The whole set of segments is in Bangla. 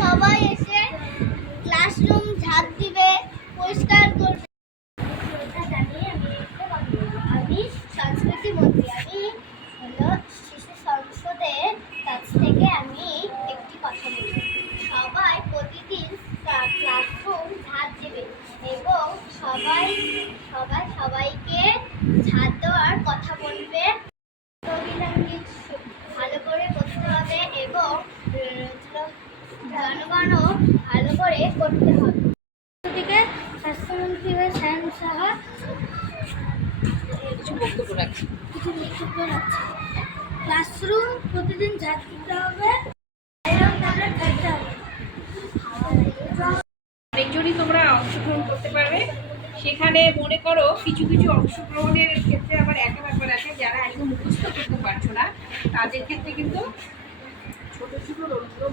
সবাই এসে ক্লাসরুম ঝাড় দিবে, পরিষ্কার করবে। আমি সংস্কৃতি মন্ত্রী, আমি হলো শিশু সংসদের কাছ থেকে আমি একটি কথা বলবো। সবাই প্রতিদিন ক্লাসরুম ঝাড় দেবে এবং সবাইকে ঝাড় দেওয়ার কথা বলবে। ভালো করে করতে হবে এবং জনগণও ভালো করে করতে হবে। এদিকে স্বাস্থ্যমন্ত্রী সায়ন সাহা কিছু বক্তব্য রাখছে। ক্লাসরুম প্রতিদিন ঝাড় দিতে হবে, অনেকজনই তোমরা অংশগ্রহণ করতে পারবে। সেখানে মনে করো কিছু কিছু অংশগ্রহণের ক্ষেত্রে আবার একটা ব্যাপার আছে, যারা একদম মুখস্থ করতে পারছো না তাদের ক্ষেত্রে কিন্তু ছোট ছোট রোলগুলো,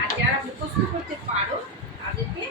আর যারা মুখস্থ করতে পারো তাদেরকে